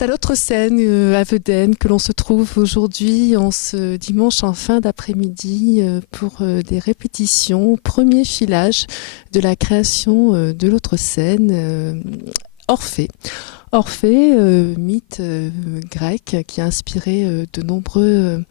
C'est à l'autre scène, à Vedène, que l'on se trouve aujourd'hui, en ce dimanche en fin d'après-midi, pour des répétitions, premier filage de la création de l'autre scène, Orphée. Orphée, mythe grec qui a inspiré de nombreux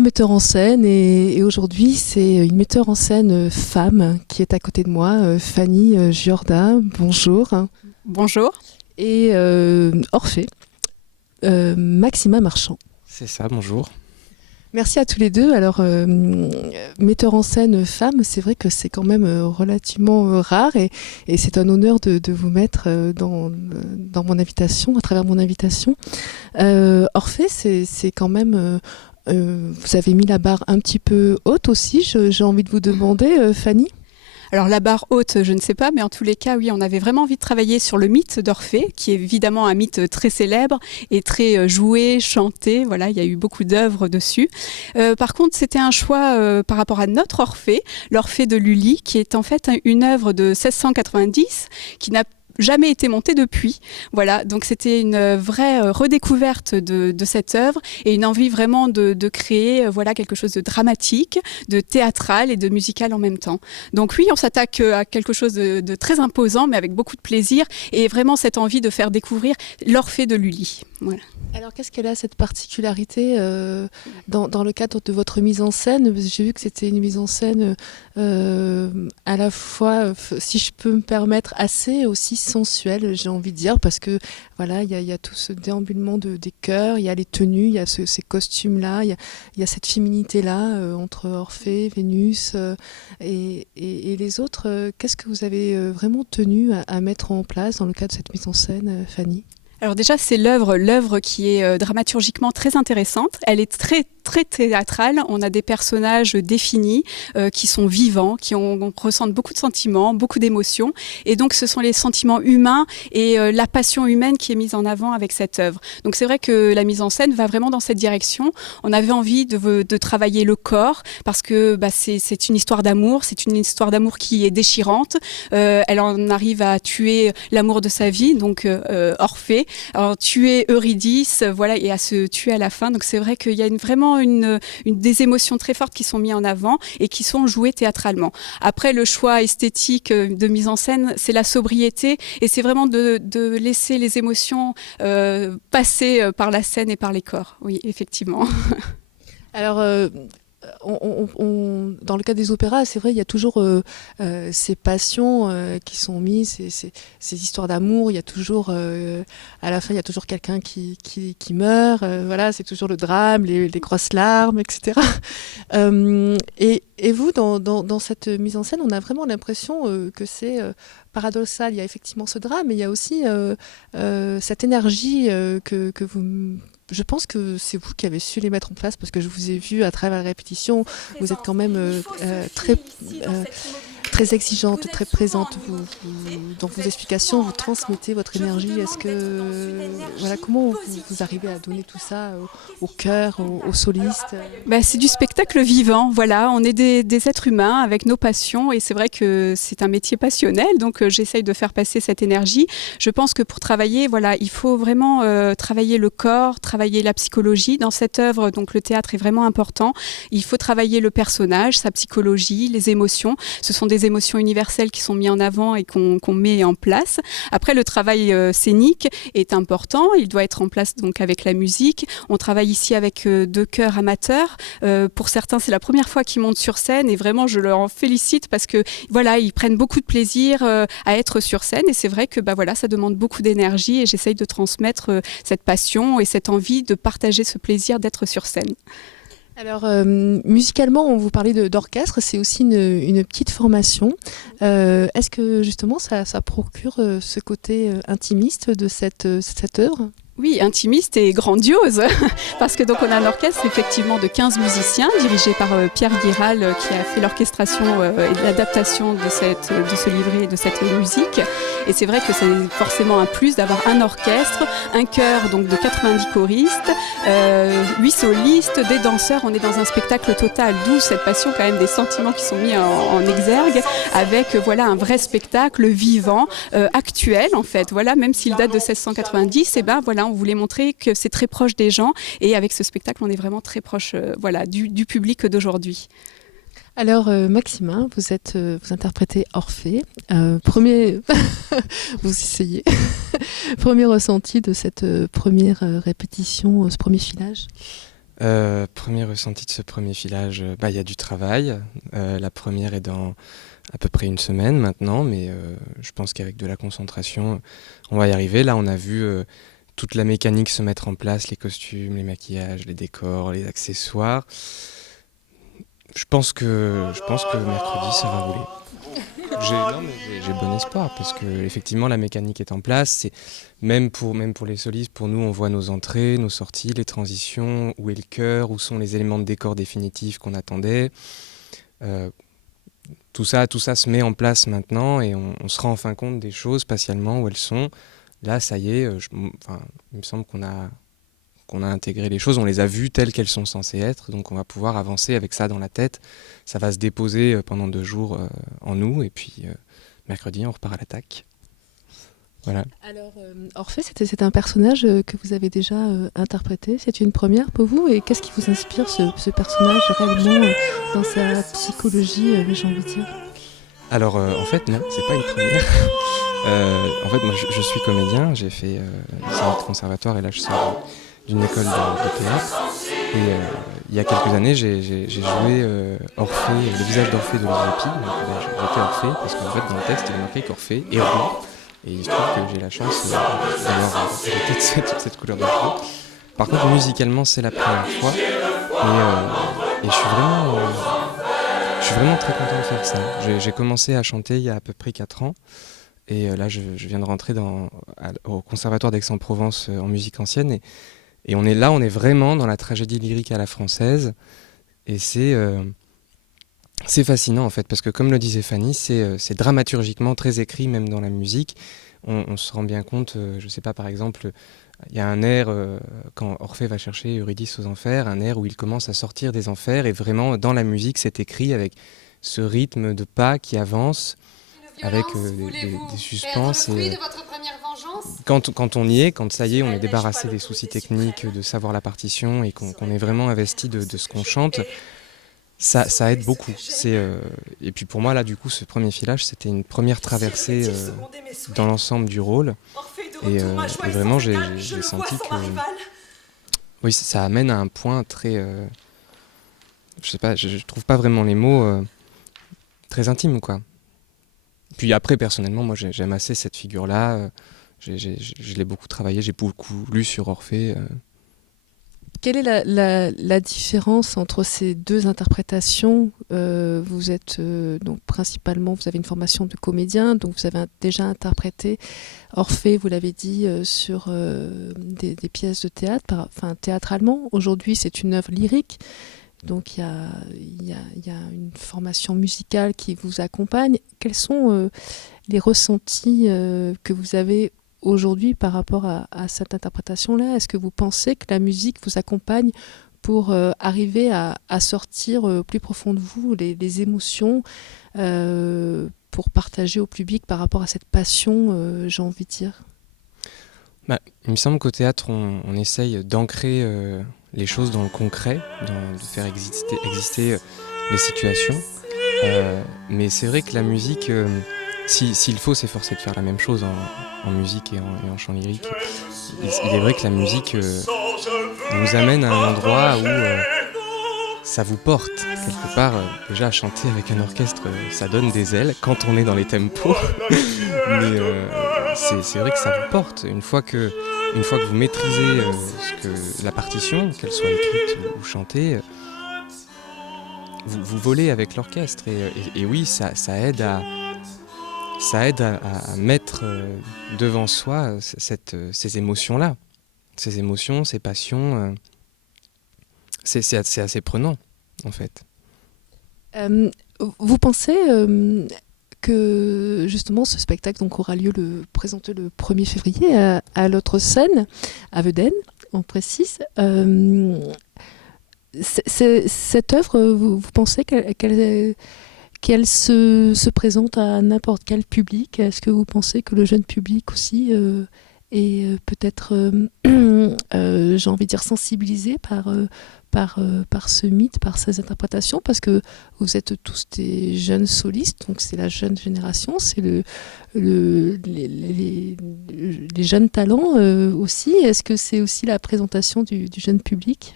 metteurs en scène et aujourd'hui c'est une metteur en scène femme qui est à côté de moi, Fanny Giorda. Bonjour. Bonjour. Et Orphée, Maxima Marchand. C'est ça, bonjour. Merci à tous les deux. Alors, metteur en scène femme, c'est vrai que c'est quand même relativement rare et c'est un honneur de vous mettre dans mon invitation, à travers mon invitation. Orphée, c'est quand même... vous avez mis la barre un petit peu haute aussi, j'ai envie de vous demander, Fanny. Alors la barre haute, je ne sais pas, mais en tous les cas, oui, on avait vraiment envie de travailler sur le mythe d'Orphée, qui est évidemment un mythe très célèbre et très joué, chanté. Voilà, il y a eu beaucoup d'œuvres dessus. Par contre, c'était un choix par rapport à notre Orphée, l'Orphée de Lully, qui est en fait une œuvre de 1690 qui n'a jamais été montée depuis. Voilà, donc c'était une vraie redécouverte de cette œuvre et une envie vraiment de créer voilà, quelque chose de dramatique, de théâtral et de musical en même temps. Donc oui, on s'attaque à quelque chose de très imposant, mais avec beaucoup de plaisir et vraiment cette envie de faire découvrir l'Orphée de Lully. Voilà. Alors qu'est-ce qu'elle a cette particularité dans le cadre de votre mise en scène? J'ai vu que c'était une mise en scène à la fois, si je peux me permettre, assez aussi sensuelle, j'ai envie de dire, parce que voilà, il y a tout ce déambulement des chœurs, il y a les tenues, il y a ces costumes-là, il y a cette féminité-là entre Orphée, Vénus et les autres. Qu'est-ce que vous avez vraiment tenu à mettre en place dans le cadre de cette mise en scène, Fanny? Alors déjà, c'est l'œuvre qui est dramaturgiquement très intéressante. Elle est très théâtrale. On a des personnages définis qui sont vivants, on ressentent beaucoup de sentiments, beaucoup d'émotions. Et donc, ce sont les sentiments humains et la passion humaine qui est mise en avant avec cette œuvre. Donc, c'est vrai que la mise en scène va vraiment dans cette direction. On avait envie de travailler le corps parce que c'est une histoire d'amour. C'est une histoire d'amour qui est déchirante. Elle en arrive à tuer l'amour de sa vie, donc Orphée. Alors, tuer Eurydice, voilà, et à se tuer à la fin. Donc, c'est vrai qu'il y a vraiment des émotions très fortes qui sont mises en avant et qui sont jouées théâtralement. Après, le choix esthétique de mise en scène, c'est la sobriété et c'est vraiment de laisser les émotions passer par la scène et par les corps. Oui, effectivement. Alors, dans le cas des opéras, c'est vrai, il y a toujours ces passions qui sont mises, ces histoires d'amour. Il y a toujours, à la fin, il y a toujours quelqu'un qui meurt. Voilà, c'est toujours le drame, les grosses larmes, etc. Et vous, dans cette mise en scène, on a vraiment l'impression que c'est paradoxal. Il y a effectivement ce drame, mais il y a aussi cette énergie que vous... Je pense que c'est vous qui avez su les mettre en place parce que je vous ai vu à travers la répétition. Vous êtes quand même très exigeante, très présente. Dans vos explications, vous transmettez votre énergie. Comment vous arrivez à donner tout ça au chœur, aux solistes? C'est du spectacle vivant. Voilà, on est des êtres humains avec nos passions et c'est vrai que c'est un métier passionnel. Donc j'essaye de faire passer cette énergie. Je pense que pour travailler, voilà, il faut vraiment travailler le corps, travailler la psychologie. Dans cette œuvre, donc le théâtre est vraiment important. Il faut travailler le personnage, sa psychologie, les émotions. Ce sont des émotions universelles qui sont mises en avant et qu'on met en place. Après, le travail scénique est important. Il doit être en place donc avec la musique. On travaille ici avec 2 chœurs amateurs. Pour certains, c'est la première fois qu'ils montent sur scène et vraiment, je leur en félicite parce que voilà, ils prennent beaucoup de plaisir à être sur scène et c'est vrai que voilà, ça demande beaucoup d'énergie et j'essaye de transmettre cette passion et cette envie de partager ce plaisir d'être sur scène. Alors, musicalement, on vous parlait d'orchestre, c'est aussi une petite formation. Est-ce que justement ça procure ce côté intimiste de cette œuvre ? Oui, intimiste et grandiose, parce que donc on a un orchestre effectivement de 15 musiciens dirigé par Pierre Guiral qui a fait l'orchestration et l'adaptation de ce livret et de cette musique. Et c'est vrai que c'est forcément un plus d'avoir un orchestre, un chœur donc de 90 choristes, 8 solistes, des danseurs. On est dans un spectacle total, d'où cette passion quand même des sentiments qui sont mis en exergue, avec voilà un vrai spectacle vivant, actuel en fait. Voilà, même s'il date de 1690, et voilà, On voulait montrer que c'est très proche des gens. Et avec ce spectacle, on est vraiment très proche du public d'aujourd'hui. Alors, Maxima, vous interprétez Orphée. Premier, vous essayez. Premier ressenti de cette première répétition, ce premier filage. Premier ressenti de ce premier filage, il y a du travail. La première est dans à peu près une semaine maintenant, mais je pense qu'avec de la concentration, on va y arriver. Là, on a vu toute la mécanique se mettre en place, les costumes, les maquillages, les décors, les accessoires. Je pense que mercredi, ça va rouler. J'ai bon espoir, parce que effectivement la mécanique est en place. C'est, même pour les solistes, pour nous, on voit nos entrées, nos sorties, les transitions, où est le cœur, où sont les éléments de décor définitifs qu'on attendait. Tout ça se met en place maintenant, et on se rend enfin compte des choses spatialement où elles sont. Là, ça y est, il me semble qu'on a intégré les choses, on les a vues telles qu'elles sont censées être, donc on va pouvoir avancer avec ça dans la tête. Ça va se déposer pendant 2 jours en nous, et puis mercredi, on repart à l'attaque. Voilà. Alors, Orphée, c'est un personnage que vous avez déjà interprété. C'est une première pour vous, et qu'est-ce qui vous inspire ce personnage réellement dans sa psychologie, j'ai envie de dire? Alors, en fait, non, c'est pas une première. En fait, moi, je suis comédien, j'ai fait le conservatoire, et là, je sors d'une école de théâtre. Et il y a quelques années, j'ai joué Orphée, le visage d'Orphée de Olivier Py. J'étais Orphée, parce qu'en fait, dans le texte, il est marqué qu'Orphée est roux. Et il se trouve que j'ai la chance d'avoir hérité de cette couleur de cheveux. Par contre, musicalement, c'est la première fois. Et je suis vraiment très content de faire ça. J'ai commencé à chanter il y a à peu près 4 ans. Et là, je viens de rentrer au Conservatoire d'Aix-en-Provence en musique ancienne. Et on est vraiment dans la tragédie lyrique à la française. Et c'est fascinant en fait, parce que comme le disait Fanny, c'est dramaturgiquement très écrit, même dans la musique. On se rend bien compte, je sais pas, par exemple, il y a un air, quand Orphée va chercher Eurydice aux enfers, un air où il commence à sortir des enfers, et vraiment dans la musique c'est écrit avec ce rythme de pas qui avance, avec des suspens. Et quand on y est, quand ça y est, on est débarrassé des soucis techniques, de savoir la partition, et qu'on est vraiment investi de ce qu'on chante, ça aide beaucoup. Et puis pour moi, là, du coup, ce premier filage, c'était une première traversée dans l'ensemble du rôle. Et vraiment, j'ai senti que oui, ça amène à un point très... je sais pas, je trouve pas vraiment les mots très intimes, quoi. Puis après, personnellement, moi, j'aime assez cette figure-là. Je l'ai beaucoup travaillé, j'ai beaucoup lu sur Orphée. Quelle est la différence entre ces deux interprétations? Vous êtes donc principalement, vous avez une formation de comédien, donc vous avez déjà interprété Orphée, vous l'avez dit, sur des pièces de théâtre, théâtralement. Aujourd'hui, c'est une œuvre lyrique, donc il y a une formation musicale qui vous accompagne. Quels sont les ressentis que vous avez aujourd'hui par rapport à cette interprétation-là? Est-ce que vous pensez que la musique vous accompagne pour arriver à sortir plus profond de vous les émotions, pour partager au public par rapport à cette passion, j'ai envie de dire? Il me semble qu'au théâtre, on essaye d'ancrer les choses dans le concret, de faire exister les situations. Mais c'est vrai que la musique... S'il faut s'efforcer de faire la même chose en musique et en chant lyrique, il est vrai que la musique nous amène à un endroit où ça vous porte. Quelque part, déjà chanter avec un orchestre, ça donne des ailes quand on est dans les tempos. Mais c'est vrai que ça vous porte. Une fois que vous maîtrisez la partition, qu'elle soit écrite ou chantée, vous volez avec l'orchestre. Et oui, ça aide à mettre devant soi ces émotions-là. Ces émotions, ces passions. C'est assez prenant, en fait. Vous pensez que, justement, ce spectacle donc, aura lieu présenté le 1er février à l'autre scène, à Vedène, on précise. Cette œuvre, vous pensez qu'elle se présente à n'importe quel public? Est-ce que vous pensez que le jeune public aussi et peut-être, j'ai envie de dire, sensibilisés par ce mythe, par ces interprétations, parce que vous êtes tous des jeunes solistes, donc c'est la jeune génération, c'est les jeunes talents aussi. Est-ce que c'est aussi la présentation du jeune public ?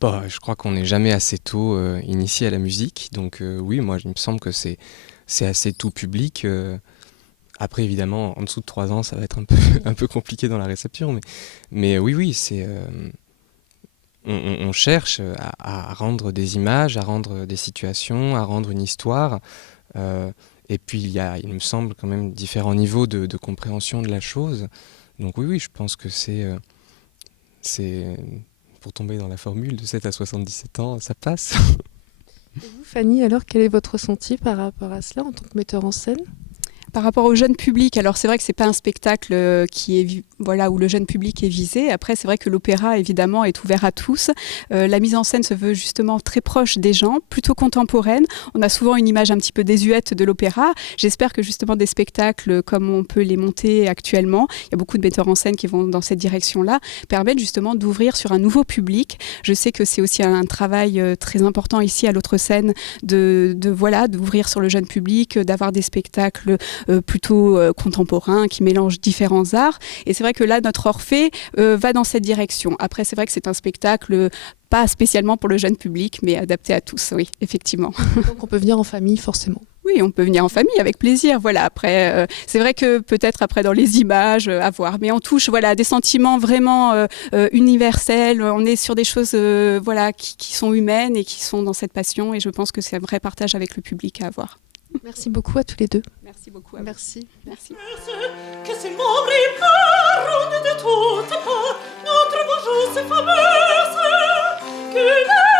Bah, je crois qu'on n'est jamais assez tôt initié à la musique, donc oui, moi il me semble que c'est assez tout public. Après évidemment, en dessous de 3 ans, ça va être un peu compliqué dans la réception, mais oui, c'est... on cherche à rendre des images, à rendre des situations, à rendre une histoire. Et puis il me semble quand même différents niveaux de compréhension de la chose. Donc oui, je pense que c'est pour tomber dans la formule de 7 à 77 ans, ça passe. Et vous, Fanny, alors quel est votre ressenti par rapport à cela en tant que metteur en scène ? Par rapport au jeune public, alors c'est vrai que c'est pas un spectacle qui est où le jeune public est visé. Après, c'est vrai que l'opéra évidemment est ouvert à tous. La mise en scène se veut justement très proche des gens, plutôt contemporaine. On a souvent une image un petit peu désuète de l'opéra. J'espère que justement des spectacles comme on peut les monter actuellement, il y a beaucoup de metteurs en scène qui vont dans cette direction-là, permettent justement d'ouvrir sur un nouveau public. Je sais que c'est aussi un travail très important ici à l'autre scène d'ouvrir sur le jeune public, d'avoir des spectacles plutôt contemporain, qui mélange différents arts. Et c'est vrai que là, notre Orphée va dans cette direction. Après, c'est vrai que c'est un spectacle pas spécialement pour le jeune public, mais adapté à tous, oui, effectivement. Donc on peut venir en famille, forcément. Oui, on peut venir en famille avec plaisir. Voilà. Après, c'est vrai que peut-être après dans les images, à voir. Mais on touche des sentiments vraiment universels. On est sur des choses qui sont humaines et qui sont dans cette passion. Et je pense que c'est un vrai partage avec le public à avoir. Merci beaucoup à tous les deux. Merci beaucoup. À vous. Merci. Merci. Che si muove parole de toutes parts, notre bonjour c'est fameuse, que